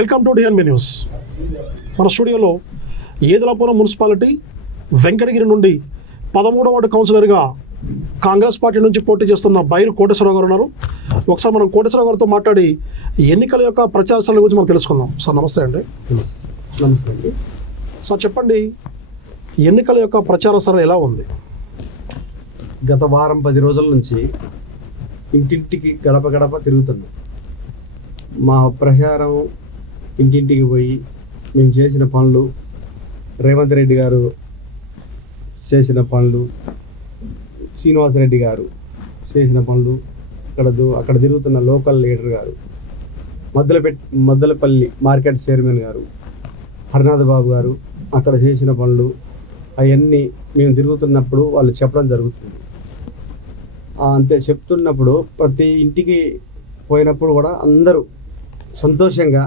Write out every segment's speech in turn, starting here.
Welcome to DNB news. మన స్టూడియోలో Edulapuram municipality Venkatagiri నుండి 13వ వార్డు కౌన్సిలర్గా కాంగ్రెస్ పార్టీ నుంచి పోటీ చేస్తున్న బైరు కోటేశ్వరరావు గారు ఉన్నారు. ఒకసారి మనం కోటేశ్వరరావు గారితో మాట్లాడి ఎన్నికల యొక్క ప్రచార సరళి గురించి మనం తెలుసుకుందాం. సార్ నమస్తే అండి. నమస్తే అండి. సార్ చెప్పండి, ఎన్నికల యొక్క ప్రచార సరళి ఎలా ఉంది? గత వారం 10 రోజుల నుంచి ఇంటింటికి గడప గడప తిరుగుతున్నాం. మా ప్రచారం ఇంటింటికి పోయి మేము చేసిన పనులు, రేవంత్ రెడ్డి గారు చేసిన పనులు, శ్రీనివాసరెడ్డి గారు చేసిన పనులు, అక్కడ తిరుగుతున్న లోకల్ లీడర్ గారు, మద్దలపల్లి మార్కెట్ చైర్మన్ గారు, హరినాథ్ బాబు గారు అక్కడ చేసిన పనులు అవన్నీ మేము తిరుగుతున్నప్పుడు వాళ్ళు చెప్పడం జరుగుతుంది. అంతే చెప్తున్నప్పుడు ప్రతి ఇంటికి పోయినప్పుడు కూడా అందరూ సంతోషంగా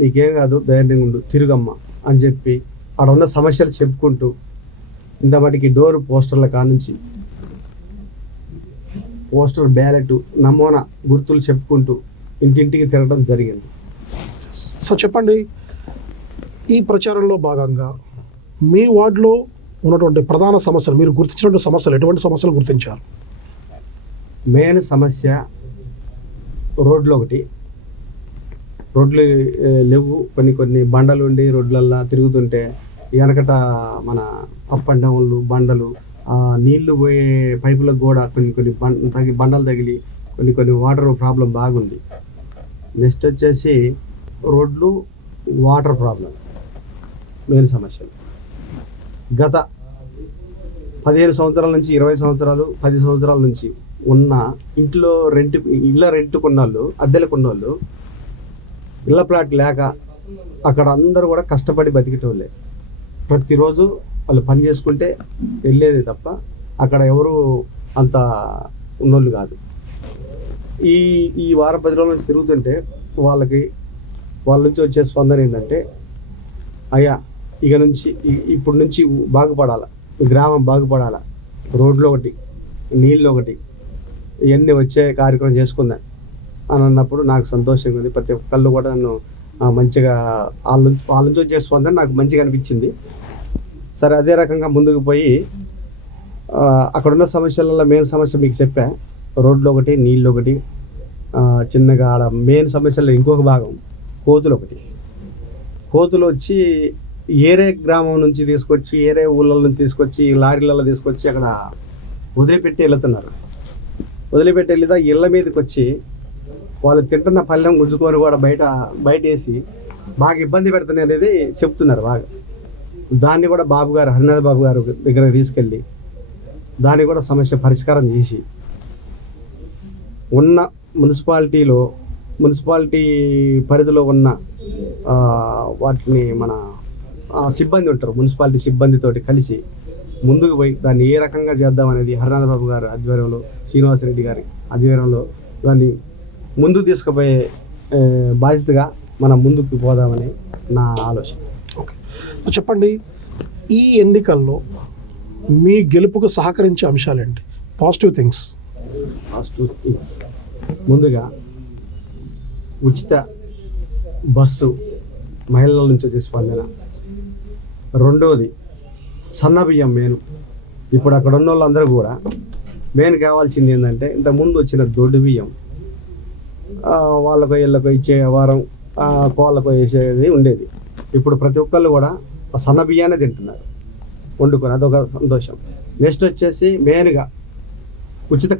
నీకేం కాదు, ధైర్యంగా ఉండు, తిరుగమ్మ అని చెప్పి అక్కడ ఉన్న సమస్యలు చెప్పుకుంటూ ఇంత మటుకి డోర్ పోస్టర్ల కానుంచి పోస్టర్ బ్యాలెట్ నమూనా గుర్తులు చెప్పుకుంటూ ఇంటింటికి తిరగడం జరిగింది. సార్ చెప్పండి, ఈ ప్రచారంలో భాగంగా మీ వార్డులో ఉన్నటువంటి ప్రధాన సమస్యలు, మీరు గుర్తించినటువంటి సమస్యలు, ఎటువంటి సమస్యలు గుర్తించారు? మెయిన్ సమస్య రోడ్లు లేవు. కొన్ని బండలు ఉండి రోడ్లల్లో తిరుగుతుంటే వెనకట మన అప్ అండ్ డౌన్లు బండలు, నీళ్లు పోయే పైపులకు కూడా కొన్ని బండలు తగిలి కొన్ని వాటర్ ప్రాబ్లం బాగుంది. నెక్స్ట్ వచ్చేసి రోడ్లు, వాటర్ ప్రాబ్లం మెయిన్ సమస్యలు. గత 15 సంవత్సరాల నుంచి 20 సంవత్సరాలు 10 సంవత్సరాల నుంచి ఉన్న ఇంట్లో రెంట్కున్నోళ్ళు, అద్దెలకున్నోళ్ళు, ఇళ్ళ ప్లాట్ లేక అక్కడ అందరూ కూడా కష్టపడి బతికేటోళ్ళే. ప్రతిరోజు వాళ్ళు పని చేసుకుంటే వెళ్ళేది తప్ప అక్కడ ఎవరు అంత ఉన్నోళ్ళు కాదు. ఈ వారం 10 రోజుల నుంచి తిరుగుతుంటే వాళ్ళ నుంచి వచ్చే స్పందన ఏంటంటే, అయ్యా ఇప్పుడు నుంచి బాగుపడాలా, గ్రామం బాగుపడాలా, రోడ్లు ఒకటి, నీళ్ళు ఒకటి, ఇవన్నీ వచ్చే కార్యక్రమం చేసుకుందాం అని అన్నప్పుడు నాకు సంతోషంగా ఉంది. ప్రతి ఒక్కళ్ళు కూడా నన్ను మంచిగా వాళ్ళ నుంచి వచ్చే స్పందన నాకు మంచిగా అనిపించింది. సరే, అదే రకంగా ముందుకు పోయి అక్కడున్న సమస్యలలో మెయిన్ సమస్య మీకు చెప్పా, రోడ్లు ఒకటి, నీళ్ళు ఒకటి, చిన్నగా ఆడ మెయిన్ సమస్యల్లో ఇంకొక భాగం కోతులు వచ్చి ఏరే గ్రామం నుంచి తీసుకొచ్చి, ఏరే ఊళ్ళ నుంచి తీసుకొచ్చి, లారీలలో తీసుకొచ్చి అక్కడ వదిలిపెట్టి వెళ్తున్నారు. వదిలిపెట్టి వెళ్తా ఇళ్ళ మీదకి వచ్చి వాళ్ళు తింటున్న పళ్ళెం గుంజుకొని కూడా బయట వేసి బాగా ఇబ్బంది పెడుతున్నాయి అనేది చెప్తున్నారు బాగా. దాన్ని కూడా హరినాథ్ బాబు గారు దగ్గర తీసుకెళ్ళి దాన్ని కూడా సమస్య పరిష్కారం చేసి ఉన్న మున్సిపాలిటీ పరిధిలో ఉన్న వాటిని మన సిబ్బంది ఉంటారు, మున్సిపాలిటీ సిబ్బందితోటి కలిసి ముందుకు పోయి దాన్ని ఏ రకంగా చేద్దామనేది హరినాథ్ బాబు గారి ఆధ్వర్యంలో, శ్రీనివాసరెడ్డి గారి ఆధ్వర్యంలో దాన్ని ముందుకు తీసుకుపోయే బాధ్యతగా మనం ముందుకు పోదామని నా ఆలోచన. ఓకే, సో చెప్పండి, ఈ ఎన్నికల్లో మీ గెలుపుకు సహకరించే అంశాలేంటి? Positive things. ముందుగా ఉచిత బస్సు మహిళల నుంచి వచ్చే స్పందన. రెండోది సన్నబియ్యం మెయిన్. ఇప్పుడు అక్కడ ఉన్న వాళ్ళందరూ కూడా మెయిన్ కావాల్సింది ఏంటంటే, ఇంతకుముందు వచ్చిన దొడ్డు బియ్యం వాళ్ళకు ఇళ్ళకు ఇచ్చే వారం కోళ్ళకు వేసేది ఉండేది. ఇప్పుడు ప్రతి ఒక్కళ్ళు కూడా సన్న బియ్యాన్ని తింటున్నారు వండుకొని, అదొక సంతోషం. నెక్స్ట్ వచ్చేసి మెయిన్గా ఉచిత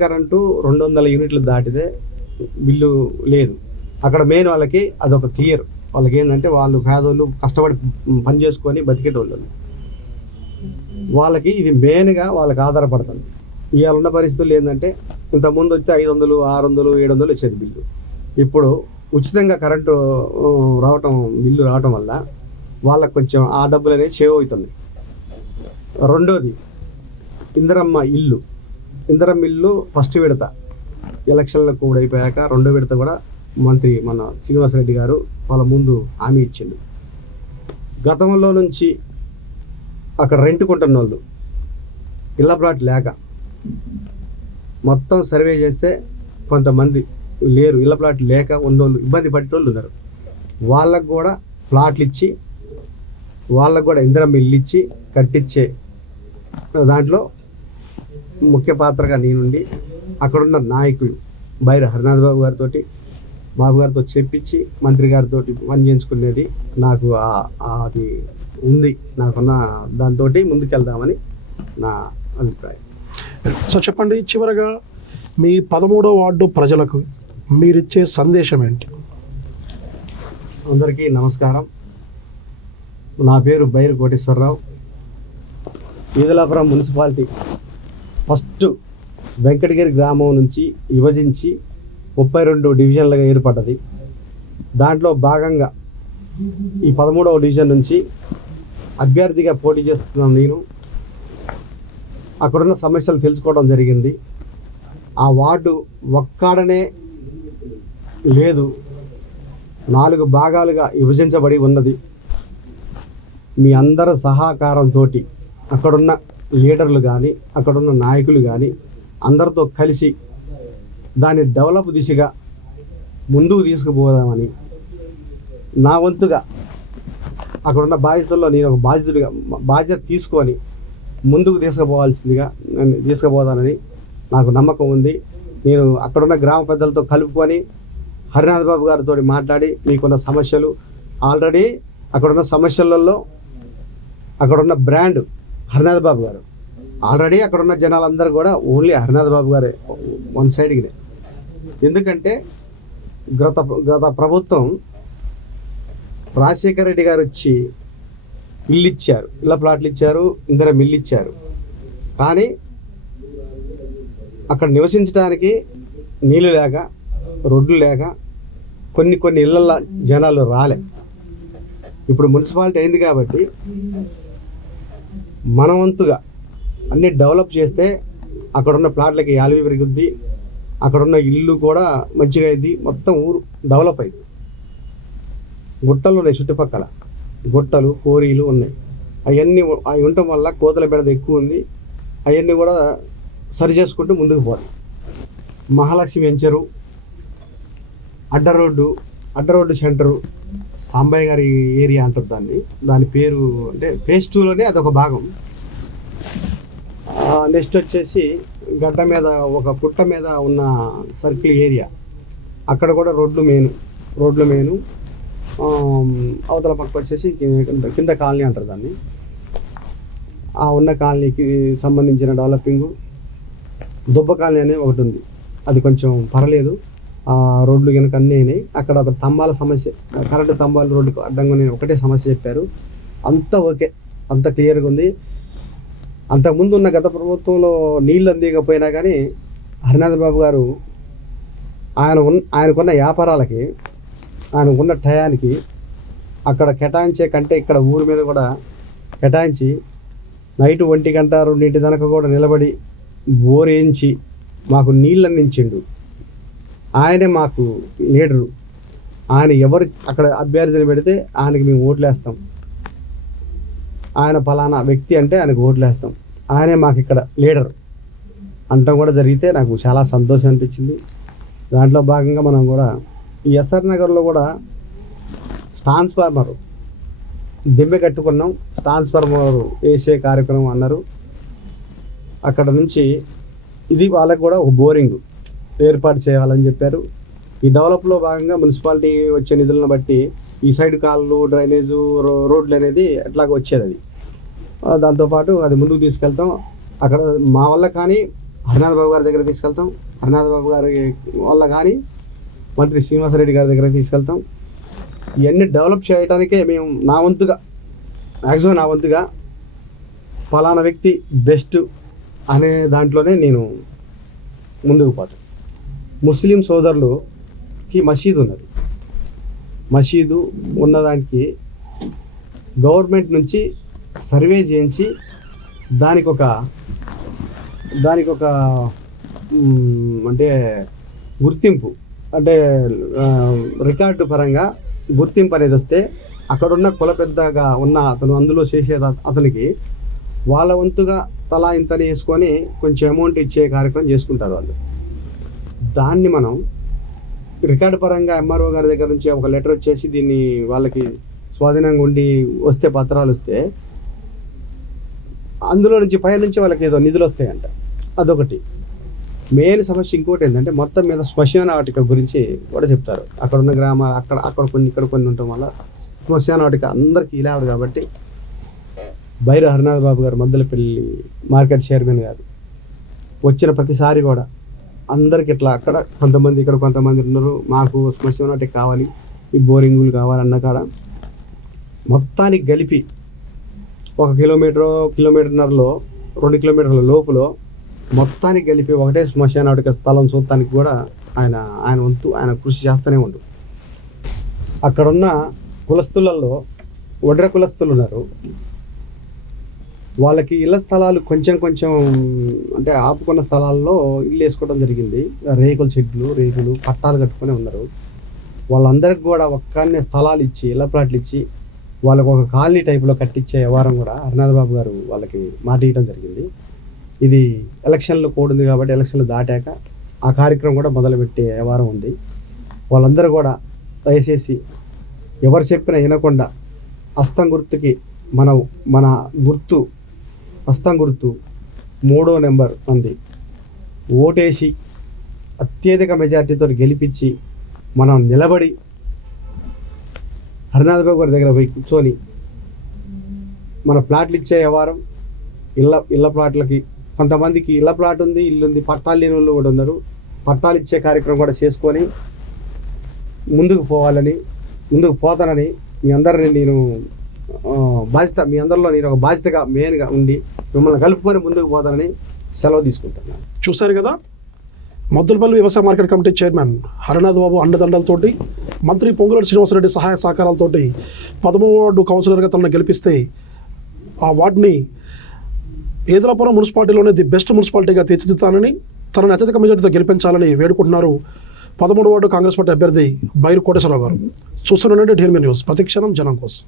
కరెంటు 200 యూనిట్లు దాటితే బిల్లు లేదు. అక్కడ మెయిన్ వాళ్ళకి అదొక క్లియర్. వాళ్ళకి ఏంటంటే, వాళ్ళు పేదోళ్ళు కష్టపడి పని చేసుకొని బతికేటోళ్ళు, వాళ్ళకి ఇది మెయిన్గా వాళ్ళకి ఆధారపడుతుంది. ఇవాళ ఉన్న పరిస్థితులు ఏంటంటే, ఇంతకుముందు వచ్చి 500, 600, 700 వచ్చేది బిల్లు. ఇప్పుడు ఉచితంగా కరెంటు బిల్లు రావటం వల్ల వాళ్ళకి కొంచెం ఆ డబ్బులు అనేది సేవ్ అవుతుంది. రెండోది ఇందిరమ్మ ఇల్లు ఫస్ట్ విడత ఎలక్షన్లకు కూడా అయిపోయాక రెండో విడత కూడా మంత్రి మన శ్రీనివాసరెడ్డి గారు వాళ్ళ ముందు హామీ ఇచ్చిండు. గతంలో నుంచి అక్కడ రెంట్కుంటున్న వాళ్ళు ఇళ్ళ ప్లాట్ లేక మొత్తం సర్వే చేస్తే కొంతమంది లేరు, ఇళ్ళ ప్లాట్లు లేక ఉన్నోళ్ళు, ఇబ్బంది పడేటోళ్ళు ఉన్నారు. వాళ్ళకు కూడా ప్లాట్లు ఇచ్చి, వాళ్ళకు కూడా ఇందిరమ్మ ఇల్లు ఇచ్చి కట్టించే దాంట్లో ముఖ్య పాత్రగా నేనుండి అక్కడున్న నాయకులు బైరు హరినాథ్ బాబు గారితో చెప్పించి మంత్రి గారితో పని చేయించుకునేది నాకు అది ఉంది. నాకున్న దాంతో ముందుకెళ్దామని నా అభిప్రాయం. సో చెప్పండి, చివరగా మీ 13వ వార్డు ప్రజలకు మీరిచ్చే సందేశం ఏంటి? అందరికీ నమస్కారం. నా పేరు బైరు కోటేశ్వరరావు. ఈదలాపురం మున్సిపాలిటీ ఫస్ట్ వెంకటగిరి గ్రామం నుంచి విభజించి 32 డివిజన్లుగా ఏర్పడ్డది. దాంట్లో భాగంగా ఈ 13వ డివిజన్ నుంచి అభ్యర్థిగా పోటీ చేస్తున్నాను నేను. అక్కడున్న సమస్యలు తెలుసుకోవడం జరిగింది. ఆ వార్డు ఒక్కడనే లేదు, 4 భాగాలుగా విభజించబడి ఉన్నది. మీ అందరి సహకారంతో అక్కడున్న లీడర్లు కానీ అక్కడున్న నాయకులు కానీ అందరితో కలిసి దాన్ని డెవలప్ దిశగా ముందుకు తీసుకుపోదామని నా వంతుగా అక్కడున్న బాధ్యతల్లో నేను ఒక బాధ్యత తీసుకొని ముందుకు తీసుకుపోదానని నాకు నమ్మకం ఉంది. నేను అక్కడున్న గ్రామ పెద్దలతో కలుపుకొని హరినాథ్ బాబు గారితో మాట్లాడి మీకున్న సమస్యలు ఆల్రెడీ అక్కడున్న సమస్యలలో అక్కడున్న బ్రాండ్ హరినాథ్ బాబు గారు ఆల్రెడీ అక్కడున్న జనాలందరూ కూడా ఓన్లీ హరినాథ్ బాబు గారే వన్ సైడ్కిదే. ఎందుకంటే గత ప్రభుత్వం రాజశేఖర రెడ్డి గారు వచ్చి ఇల్లు ఇచ్చారు, ఇళ్ళ ప్లాట్లు ఇచ్చారు, ఇందిరమ్మ ఇల్లు ఇచ్చారు. కానీ అక్కడ నివసించడానికి నీళ్ళు లేక, రోడ్లు లేక కొన్ని ఇళ్ళ జనాలు రాలే. ఇప్పుడు మున్సిపాలిటీ అయింది కాబట్టి మన వంతుగా అన్ని డెవలప్ చేస్తే అక్కడున్న ప్లాట్లకి యాలవి పెరుగుద్ది, అక్కడున్న ఇల్లు కూడా మంచిగా అయింది, మొత్తం ఊరు డెవలప్ అయింది. గుట్టలు ఉన్నాయి, చుట్టుపక్కల గుట్టలు కోరీలు ఉన్నాయి. అవన్నీ అవి ఉండటం వల్ల కోతల బెడద ఎక్కువ ఉంది. అవన్నీ కూడా సరి చేసుకుంటూ ముందుకు పోతాయి. మహాలక్ష్మి వెంచరు, అడ్డ రోడ్డు సెంటరు, సాంబయ్య గారి ఏరియా అంటారు దాని పేరు, అంటే ఫేజ్ 2లోనే అదొక భాగం. నెక్స్ట్ వచ్చేసి గడ్డ మీద ఒక పుట్ట మీద ఉన్న సర్కిల్ ఏరియా, అక్కడ కూడా రోడ్లు మెయిన్. అవతల పక్క వచ్చేసి కింద కాలనీ అంటారు దాన్ని. ఆ ఉన్న కాలనీకి సంబంధించిన డెవలపింగు. దుబ్బ కాలనీ అనేది ఒకటి ఉంది, అది కొంచెం పర్లేదు. రోడ్లు కనుక అన్నీ అయినాయి. అక్కడ ఒక స్తంభాల సమస్య, కరెంటు స్తంభాలు రోడ్డుకు అడ్డంగా నేను ఒకటే సమస్య చెప్పారు. అంతా ఓకే, అంత క్లియర్గా ఉంది. అంతకుముందు ఉన్న గత ప్రభుత్వంలో నీళ్ళు అందియకపోయినా కానీ హరినాథ్ బాబు గారు ఆయనకున్న వ్యాపారాలకి, ఆయనకున్న టయానికి అక్కడ కేటాయించే కంటే ఇక్కడ ఊరి మీద కూడా కేటాయించి నైట్ 1 గంట 2 దాకా కూడా నిలబడి బోరేయించి మాకు నీళ్ళు అందించిండు. ఆయనే మాకు లీడరు. ఆయన ఎవరు అక్కడ అభ్యర్థిని పెడితే ఆయనకి మేము ఓట్లేస్తాం. ఆయన ఫలానా వ్యక్తి అంటే ఆయనకు ఓట్లేస్తాం. ఆయనే మాకు ఇక్కడ లీడర్ అంటాం కూడా జరిగితే నాకు చాలా సంతోషం అనిపించింది. దాంట్లో భాగంగా మనం కూడా ఈ ఎస్ఆర్ నగర్లో కూడా ట్రాన్స్ఫార్మర్ దిమ్మె కట్టుకున్నాం. ట్రాన్స్ఫార్మర్ వేసే కార్యక్రమం అన్నారు. అక్కడ నుంచి ఇది వాళ్ళకు కూడా ఒక బోరింగ్ ఏర్పాటు చేయాలని చెప్పారు. ఈ డెవలప్లో భాగంగా మున్సిపాలిటీ వచ్చే నిధులను బట్టి ఈ సైడ్ కాళ్ళు, డ్రైనేజు, రోడ్లు అనేది ఎట్లాగ వచ్చేది. అది దాంతోపాటు అది ముందుకు తీసుకెళ్తాం. అక్కడ మా వల్ల కానీ హరినాథ్ బాబు గారి దగ్గర తీసుకెళ్తాం, హరినాథ్ బాబు గారి వల్ల కానీ మంత్రి శ్రీనివాసరెడ్డి గారి దగ్గర తీసుకెళ్తాం. ఇవన్నీ డెవలప్ చేయడానికే మేము నా వంతుగా ఫలానా వ్యక్తి బెస్ట్ అనే దాంట్లోనే నేను ముందుకు పోతాను. ముస్లిం సోదరులకి మసీదు ఉన్నది. మసీదు ఉన్నదానికి గవర్నమెంట్ నుంచి సర్వే చేయించి దానికి ఒక అంటే గుర్తింపు, అంటే రికార్డు పరంగా గుర్తింపు అనేది వస్తే అక్కడున్న కుల పెద్దగా ఉన్న అతను అందులో చేసే అతనికి వాళ్ళ వంతుగా తలా ఇంతని వేసుకొని కొంచెం అమౌంట్ ఇచ్చే కార్యక్రమం చేసుకుంటారు వాళ్ళు. దాన్ని మనం రికార్డు పరంగా ఎంఆర్ఓ గారి దగ్గర నుంచి ఒక లెటర్ వచ్చేసి దీన్ని వాళ్ళకి స్వాధీనంగా ఉండి వస్తే పత్రాలు వస్తే అందులో నుంచి పై నుంచి వాళ్ళకి ఏదో నిధులు వస్తాయంట. అదొకటి మెయిన్ సమస్య. ఇంకోటి ఏంటంటే మొత్తం మీద శ్మశాన వాటిక గురించి కూడా చెప్తారు. అక్కడ ఉన్న గ్రామాలు అక్కడ కొన్ని ఇక్కడ కొన్ని ఉండటం వల్ల శ్మశాన వాటిక అందరికీ ఇలావరు. కాబట్టి బైరు హరినాథ్ బాబు గారు మద్దలపల్లి మార్కెట్ చైర్మన్ గారు వచ్చిన ప్రతిసారి కూడా అందరికి ఇట్లా అక్కడ కొంతమంది ఇక్కడ కొంతమంది ఉన్నారు, మాకు శ్మశాన వాటిక కావాలి, ఈ బోరింగులు కావాలన్న కాడ మొత్తానికి కలిపి 1 కిలోమీటర్న్నరలో 2 కిలోమీటర్ల లోపల మొత్తానికి కలిపి ఒకటే శ్మశాన వాటిక స్థలం చూడటానికి కూడా ఆయన వంతు ఆయన కృషి చేస్తూనే ఉండు. అక్కడున్న కులస్తులలో వడ్ర కులస్తులు ఉన్నారు. వాళ్ళకి ఇళ్ల స్థలాలు కొంచెం అంటే ఆపుకున్న స్థలాల్లో ఇల్లు వేసుకోవడం జరిగింది. రేకులు పట్టాలు కట్టుకొని ఉన్నారు. వాళ్ళందరికి కూడా ఒక్కనే స్థలాలు ఇచ్చి ఇళ్ల ప్లాట్లు ఇచ్చి వాళ్ళకు ఒక కాలనీ టైపులో కట్టించే వ్యవహారం కూడా హరినాథ్ బాబు గారు వాళ్ళకి మాట ఇవ్వడం జరిగింది. ఇది ఎలక్షన్లు కూడింది కాబట్టి ఎలక్షన్లు దాటాక ఆ కార్యక్రమం కూడా మొదలుపెట్టే వ్యవహారం ఉంది. వాళ్ళందరూ కూడా దయచేసి ఎవరు చెప్పినా వినకుండా హస్తం గుర్తుకి మన గుర్తు హస్తం గుర్తు 3వ నెంబర్ ఉంది ఓటేసి అత్యధిక మెజార్టీతో గెలిపించి మనం నిలబడి హరినాథ్ బాబు గారి దగ్గర పోయి కూర్చొని మన ప్లాట్లు ఇచ్చే వ్యవహారం. ఇళ్ళ ప్లాట్లకి కొంతమందికి ఇళ్ళ ప్లాట్ ఉంది, ఇల్లు ఉంది, పట్టాలు లేని వాళ్ళు కూడా ఉన్నారు. పట్టాలు ఇచ్చే కార్యక్రమం కూడా చేసుకొని ముందుకు పోతానని మీ అందరిని నేను మీ అందరిలో నేను ఒక బాధ్యతగా మెయిన్గా ఉండి మిమ్మల్ని కలుపుకొని ముందుకు పోతానని సెలవు తీసుకుంటున్నాను. చూశారు కదా, మద్దలపల్లి వ్యవసాయ మార్కెట్ కమిటీ చైర్మన్ హరినాథ్ బాబు అండదండలతోటి, మంత్రి పొంగులేటి శ్రీనివాసరెడ్డి సహాయ సహకారాలతోటి 13వ వార్డు కౌన్సిలర్గా తనను గెలిపిస్తే ఆ వార్డుని ఏదలాపురం మున్సిపాలిటీలోనే ది బెస్ట్ మున్సిపాలిటీగా తీర్చిదిద్దానని, తనను అత్యధిక మెజార్టీతో గెలిపించాలని వేడుకుంటున్నారు 13వ వార్డు కాంగ్రెస్ పార్టీ అభ్యర్థి బైరు కోటేశ్వరరావు గారు. చూస్తున్నానంటే ఢిల్లీ న్యూస్, ప్రతిక్షణం జనం కోసం.